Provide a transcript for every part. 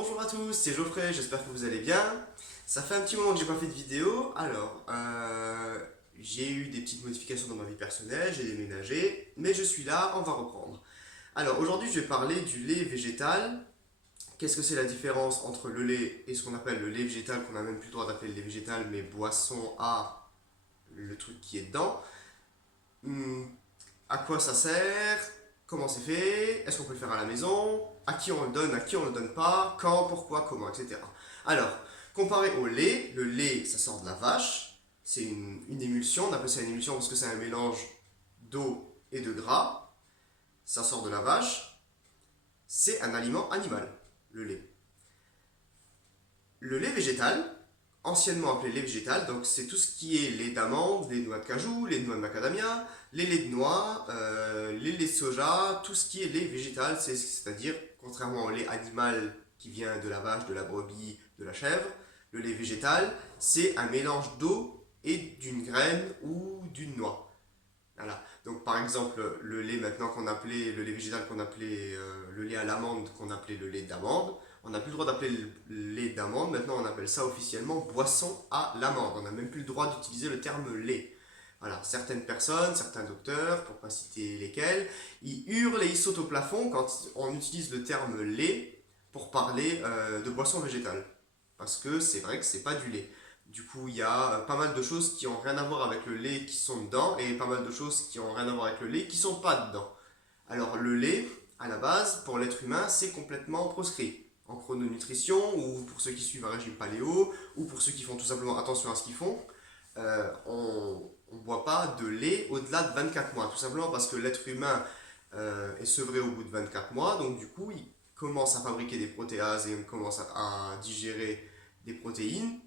Bonjour à tous, c'est Geoffrey, j'espère que vous allez bien. Ça fait un petit moment que j'ai pas fait de vidéo, j'ai eu des petites modifications dans ma vie personnelle, j'ai déménagé, mais je suis là, on va reprendre. Alors aujourd'hui je vais parler du lait végétal. Qu'est-ce que c'est la différence entre le lait et ce qu'on appelle le lait végétal, qu'on n'a même plus le droit d'appeler le lait végétal, mais boisson à le truc qui est dedans. Hmm, à quoi ça sert? Comment c'est fait? Est-ce qu'on peut le faire à la maison? À qui on le donne? À qui on le donne pas? Quand? Pourquoi? Comment? Etc. Alors, comparé au lait, le lait, ça sort de la vache. C'est une émulsion. On appelle ça une émulsion parce que c'est un mélange d'eau et de gras. Ça sort de la vache. C'est un aliment animal, le lait. Le lait végétal, anciennement appelé lait végétal, donc c'est tout ce qui est lait d'amande, les noix de cajou, les noix de macadamia, les laits de noix, les laits de soja, tout ce qui est lait végétal, c'est-à-dire, contrairement au lait animal qui vient de la vache, de la brebis, de la chèvre, le lait végétal, c'est un mélange d'eau et d'une graine ou d'une noix. Voilà. Donc par exemple, le lait maintenant qu'on appelait, le lait végétal qu'on appelait le lait à l'amande, qu'on appelait le lait d'amande, on n'a plus le droit d'appeler le lait d'amande, maintenant on appelle ça officiellement boisson à l'amande. On n'a même plus le droit d'utiliser le terme lait. Voilà, certaines personnes, certains docteurs, pour ne pas citer lesquels, ils hurlent et ils sautent au plafond quand on utilise le terme lait pour parler de boisson végétale. Parce que c'est vrai que c'est pas du lait. Du coup, il y a pas mal de choses qui ont rien à voir avec le lait qui sont dedans et pas mal de choses qui ont rien à voir avec le lait qui sont pas dedans. Alors le lait, à la base, pour l'être humain, c'est complètement proscrit. En chrononutrition, ou pour ceux qui suivent un régime paléo, ou pour ceux qui font tout simplement attention à ce qu'ils font, on ne boit pas de lait au-delà de 24 mois. Tout simplement parce que l'être humain est sevré au bout de 24 mois, donc du coup, il commence à fabriquer des protéases et on commence à digérer des protéines.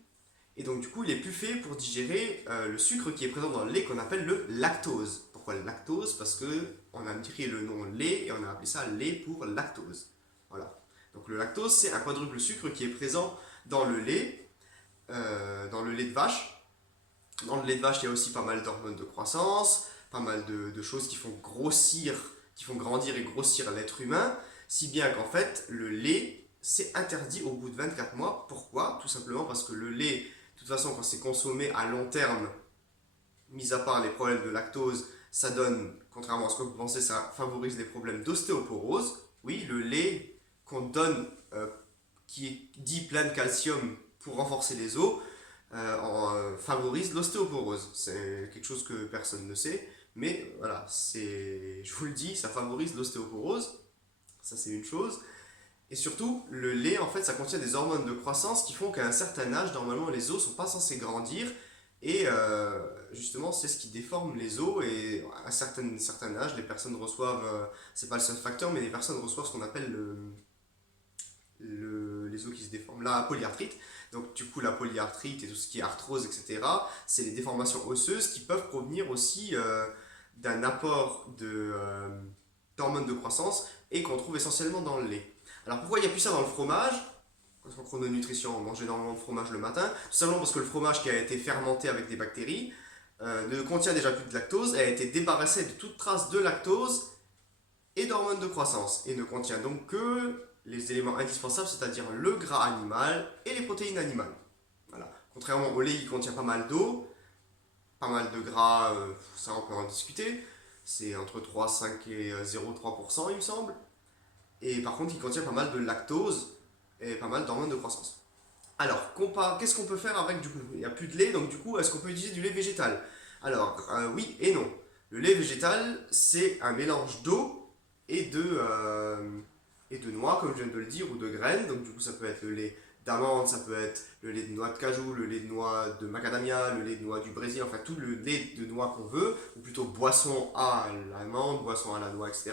Et donc du coup, il est plus fait pour digérer le sucre qui est présent dans le lait qu'on appelle le lactose. Pourquoi le lactose? Parce que on a tiré le nom lait et on a appelé ça lait pour lactose. Voilà. Donc le lactose, c'est un quadruple sucre qui est présent dans le lait de vache. Dans le lait de vache, il y a aussi pas mal d'hormones de croissance, pas mal de choses qui font grossir, qui font grandir et grossir l'être humain, si bien qu'en fait, le lait, c'est interdit au bout de 24 mois. Pourquoi? Tout simplement parce que le lait, de toute façon, quand c'est consommé à long terme, mis à part les problèmes de lactose, ça donne, contrairement à ce que vous pensez, ça favorise les problèmes d'ostéoporose. Oui, le lait qu'on donne, qui est dit plein de calcium pour renforcer les os, favorise l'ostéoporose. C'est quelque chose que personne ne sait, mais voilà, je vous le dis, ça favorise l'ostéoporose. Ça, c'est une chose. Et surtout, le lait, en fait, ça contient des hormones de croissance qui font qu'à un certain âge, normalement, les os sont pas censés grandir. Et justement, c'est ce qui déforme les os. Et à un certain âge, les personnes reçoivent, c'est pas le seul facteur, mais les personnes reçoivent ce qu'on appelle les os qui se déforment, la polyarthrite. Donc, du coup, la polyarthrite et tout ce qui est arthrose, etc., c'est les déformations osseuses qui peuvent provenir aussi d'un apport d'hormones de croissance et qu'on trouve essentiellement dans le lait. Alors pourquoi il n'y a plus ça dans le fromage? Parce qu'en chrononutrition, on mange énormément de fromage le matin, tout simplement parce que le fromage qui a été fermenté avec des bactéries ne contient déjà plus de lactose et a été débarrassé de toute trace de lactose et d'hormones de croissance et ne contient donc que les éléments indispensables, c'est-à-dire le gras animal et les protéines animales. Voilà. Contrairement au lait, il contient pas mal d'eau, pas mal de gras, ça on peut en discuter, c'est entre 3, 5 et 0,3% il me semble. Et par contre, il contient pas mal de lactose et pas mal d'hormones de croissance. Alors, qu'est-ce qu'on peut faire avec du coup? Il n'y a plus de lait, donc du coup, est-ce qu'on peut utiliser du lait végétal? Alors, oui et non. Le lait végétal, c'est un mélange d'eau et et de noix, comme je viens de le dire, ou de graines. Donc, du coup, ça peut être le lait d'amande, ça peut être le lait de noix de cajou, le lait de noix de macadamia, le lait de noix du Brésil, enfin tout le lait de noix qu'on veut, ou plutôt boisson à l'amande, boisson à la noix, etc.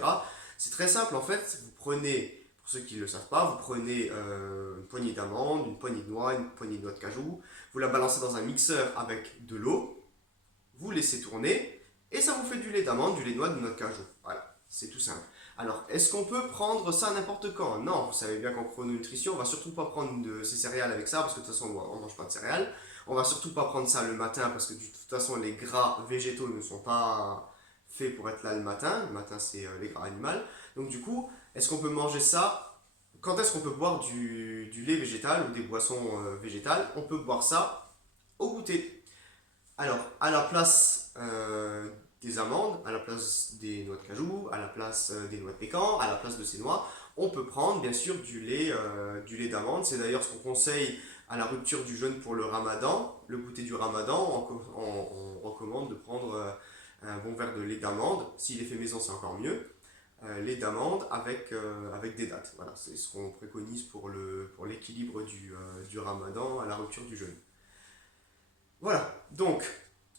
C'est très simple en fait, vous prenez, pour ceux qui ne le savent pas, vous prenez une poignée d'amandes, une poignée de noix, une poignée de noix de cajou, vous la balancez dans un mixeur avec de l'eau, vous laissez tourner, et ça vous fait du lait d'amande, du lait de noix, de noix de cajou. Voilà, c'est tout simple. Alors, est-ce qu'on peut prendre ça n'importe quand? Non, vous savez bien qu'en chrononutrition, on va surtout pas prendre de ces céréales avec ça, parce que de toute façon, on mange pas de céréales. On va surtout pas prendre ça le matin, parce que de toute façon, les gras végétaux ne sont pas faits pour être là le matin. Le matin, c'est les gras animaux. Donc du coup, est-ce qu'on peut manger ça quand est-ce qu'on peut boire du lait végétal ou des boissons végétales? On peut boire ça au goûter. Alors, à la place des amandes, à la place des noix de cajou, à la place des noix de pécan, à la place de ces noix, on peut prendre bien sûr du lait d'amande. C'est d'ailleurs ce qu'on conseille à la rupture du jeûne pour le ramadan, le goûter du ramadan. On recommande de prendre un bon verre de lait d'amande. S'il est fait maison, c'est encore mieux. Lait d'amande avec des dattes. Voilà, c'est ce qu'on préconise pour l'équilibre du ramadan à la rupture du jeûne. Voilà, donc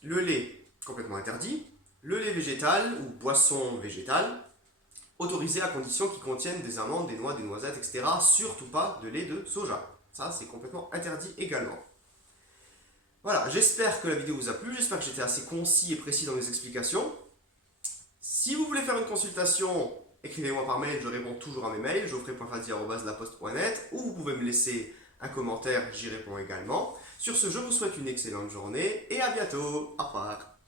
le lait complètement interdit, le lait végétal ou boisson végétale autorisé à condition qu'il contienne des amandes, des noix, des noisettes, etc. Surtout pas de lait de soja. Ça, c'est complètement interdit également. Voilà, j'espère que la vidéo vous a plu, j'espère que j'étais assez concis et précis dans mes explications. Si vous voulez faire une consultation, écrivez-moi par mail, je réponds toujours à mes mails, geoffrey.fadi@laposte.net, ou vous pouvez me laisser un commentaire, j'y réponds également. Sur ce, je vous souhaite une excellente journée et à bientôt. Au revoir.